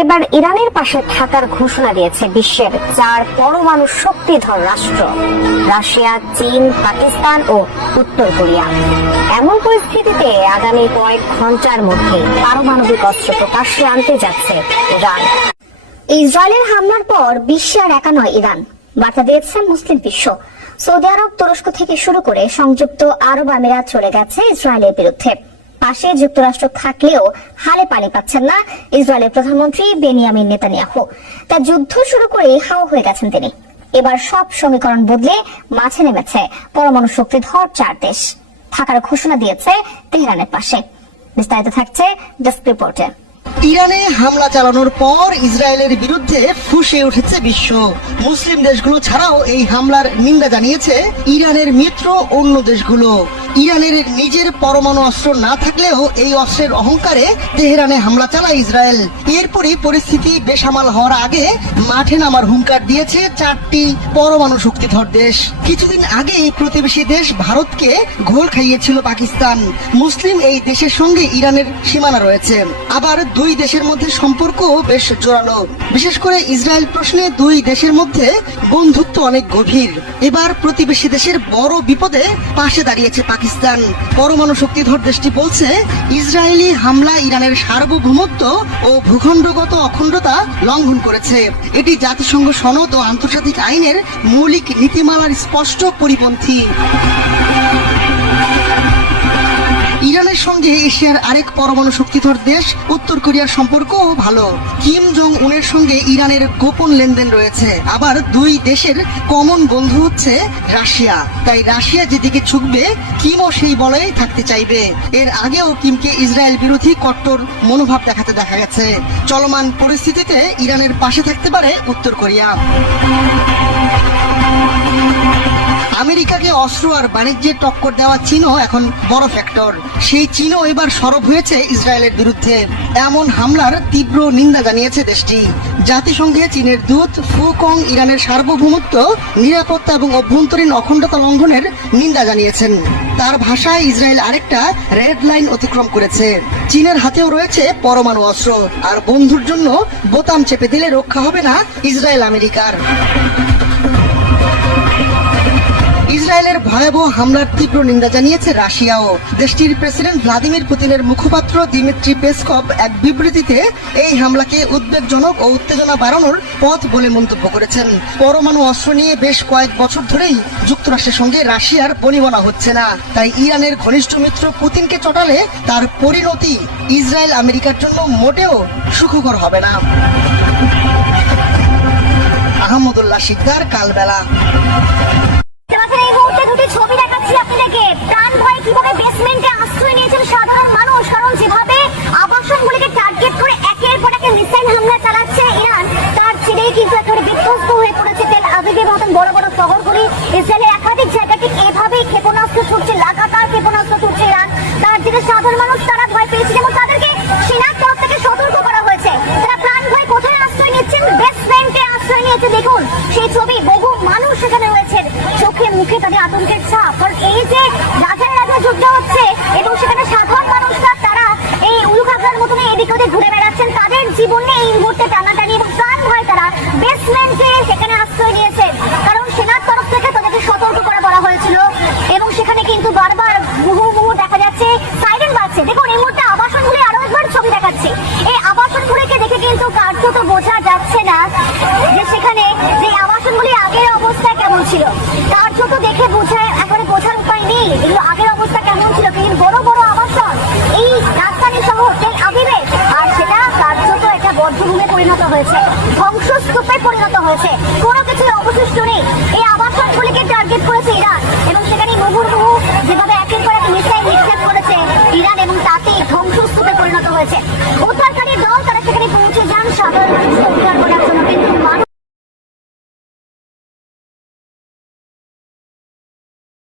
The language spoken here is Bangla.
এবার ইরানের পাশে থাকার ঘোষণা দিয়েছে বিশ্বের চার পরমাণু শক্তিধর রাষ্ট্র, রাশিয়া, চীন, পাকিস্তান ও উত্তর কোরিয়া। এমন পরিস্থিতিতে আগামী কয়েক ঘণ্টার মধ্যে পারমাণবিক অস্ত্র প্রকাশ্যে আনতে যাচ্ছে ইরান। ইসরায়েলের হামলার পর বিশ্বে আর একা নয় ইরান। বার্তা দিয়েছে মুসলিম বিশ্ব। সৌদি আরব, তুরস্ক থেকে শুরু করে সংযুক্ত আরব আমিরাত চলে গেছে ইসরায়েলের বিরুদ্ধে। পাশে যুক্তরাষ্ট্র থাকলেও হালে পানি পাচ্ছেন না ইসরায়েলের প্রধানমন্ত্রী বেনিয়ামিন নেতানিয়াহু। তা যুদ্ধ শুরু করে হাওয়া হয়ে গেছেন তিনি। এবার সব সমীকরণ বদলে মাঝে নেমেছে পরমাণু শক্তিধর চার দেশ। থাকার ঘোষণা দিয়েছে তেহরানের পাশে। বিস্তারিত থাকছে ডেস্ক রিপোর্টে। ইরানে হামলা চালানোর পর ইসরায়েলের বিরুদ্ধে ফুঁসে উঠেছে বিশ্ব। মুসলিম দেশগুলো ছাড়াও এই হামলার নিন্দা জানিয়েছে ইরানের মিত্র অন্য দেশগুলো। ইরানের নিজের পরমাণু অস্ত্র না থাকলেও এই অস্ত্রের অহংকারে তেহরানে হামলা চালায় ইসরায়েল। এরপরই পরিস্থিতি বেসামাল হওয়ার আগে মাঠে নামার হুঙ্কার দিয়েছে চারটি পরমাণু শক্তিধর দেশ। কিছুদিন আগে প্রতিবেশী দেশ ভারতকে ঘোল খাইয়েছিল পাকিস্তান। মুসলিম এই দেশের সঙ্গে ইরানের সীমানা রয়েছে। আবার দুই দেশের মধ্যে সম্পর্ক বেশ জোরালো। বিশেষ করে ইসরায়েল প্রশ্নে দুই দেশের মধ্যে বন্ধুত্ব অনেক গভীর। এবার প্রতিবেশী দেশের বড় বিপদে পাশে দাঁড়িয়েছে পাকিস্তান। পরমাণু শক্তিধর দেশটি বলছে, ইসরায়েলি হামলা ইরানের সার্বভৌমত্ব ও ভূখণ্ডগত অখণ্ডতা লঙ্ঘন করেছে। এটি জাতিসংঘ সনদ ও আন্তর্জাতিক আইনের মৌলিক নীতিমালার স্পষ্ট পরিপন্থী। সঙ্গে এশিয়ার আরেক পরমাণু শক্তিধর দেশ, উত্তর কোরিয়ার সম্পর্কও ভালো। কিম জং উনের সঙ্গে ইরানের গোপন লেনদেন রয়েছে। আবার দুই দেশের কমন বন্ধু হচ্ছে রাশিয়া। তাই রাশিয়া যেদিকে ঝুঁকবে, কিমও সেই বলয়ে থাকতে চাইবে। এর আগেও কিমকে ইসরায়েল বিরোধী কট্টর মনোভাব দেখাতে দেখা গেছে। চলমান পরিস্থিতিতে ইরানের পাশে থাকতে পারে উত্তর কোরিয়া। আমেরিকাকে অস্ত্র আর বাণিজ্যে টক্কর দেওয়া চীনও এখন বড় ফ্যাক্টর। সেই চীনও এবার সরব হয়েছে ইসরায়েলের বিরুদ্ধে। এমন হামলার তীব্র নিন্দা জানিয়েছে দেশটি। জাতিসংঘে চীনের দূত ফুকং ইরানের সার্বভৌমত্ব, নিরাপত্তা এবং অভ্যন্তরীণ অখণ্ডতা লঙ্ঘনের নিন্দা জানিয়েছেন। তার ভাষায় ইসরায়েল আরেকটা রেড লাইন অতিক্রম করেছে। চীনের হাতেও রয়েছে পরমাণু অস্ত্র। আর বন্ধুর জন্য বোতাম চেপে দিলে রক্ষা হবে না ইসরায়েল আমেরিকার। ভয়াবহ হামলার তীব্র নিন্দা জানিয়েছে রাশিয়াও। দেশটির প্রেসিডেন্ট ভ্লাদিমির পুতিনের মুখপাত্র দিমিত্রি পেসকভ এক বিবৃতিতে এই হামলাকে উদ্বেগজনক ও উত্তেজনা বাড়ানোর পথ বলে মন্তব্য করেছেন। পরমাণু অস্ত্র নিয়ে বেশ কয়েক বছর ধরেই যুক্তরাষ্ট্রের সঙ্গে রাশিয়ার বনিবনা হচ্ছে না। তাই ইরানের ঘনিষ্ঠ মিত্র পুতিনকে চটালে তার পরিণতি ইসরায়েল আমেরিকার জন্য মোটেও সুখকর হবে না। আহমদুল্লাহ শিকদার, কালবেলা। বড় ইসরায়েলের একাধিক জায়গা ঠিক এভাবেই ক্ষেপণাস্ত্র ছুটছে, লাগাতার ক্ষেপণাস্ত্র ছুটছে ইরান। তার জেরে সাধারণ মানুষ তারা ভয় পেয়েছে এবং তাদেরকে সেনার তরফ থেকে সতর্ক করা হয়েছে। তারা প্রাণ ভয়ে কোথায় আশ্রয় নিচ্ছেন? বেসমেন্টে আশ্রয় নিয়েছে, দেখুন। সেই ছবি বহু মানুষ সেখানে রয়েছেন। চোখে, মুখে তাদের আতঙ্কের ছাপ। কারণ এই যে রাজার রাজা যুদ্ধ হচ্ছে এবং সেখানে সাধারণ মানুষরা তারা এই উলুখাগড়ার মতন এদিক ওদিক ঘুরে বেড়াচ্ছেন, তাদের জীবনে এই মুহূর্তে টানাটানি বারবার মুহু মুহু দেখা যাচ্ছে সাইরেন বাজছে। দেখুন, এই মুহূর্তে আবাসনগুলি আরও একবার ছবি দেখাচ্ছি। এই আবাসনগুলিকে দেখে কিন্তু কার্যত বোঝা যাচ্ছে না যে সেখানে যে আবাসনগুলি আগের অবস্থা কেমন ছিল। কার্যত দেখে বোঝায় একেবারে বোঝার উপায় নেই এগুলো আগের অবস্থা কেমন ছিল। কিন্তু বড় বড় আবাসন, এই রাজধানী শহর তেল আবিবে আর সেটা কার্যত একটা বদ্ধভূমে পরিণত হয়েছে। ধ্বংসস্তূপে পরিণত হয়েছে। কোনো কিছু অবশিষ্ট নেই। এই আবাসনগুলিকে টার্গেট করেছে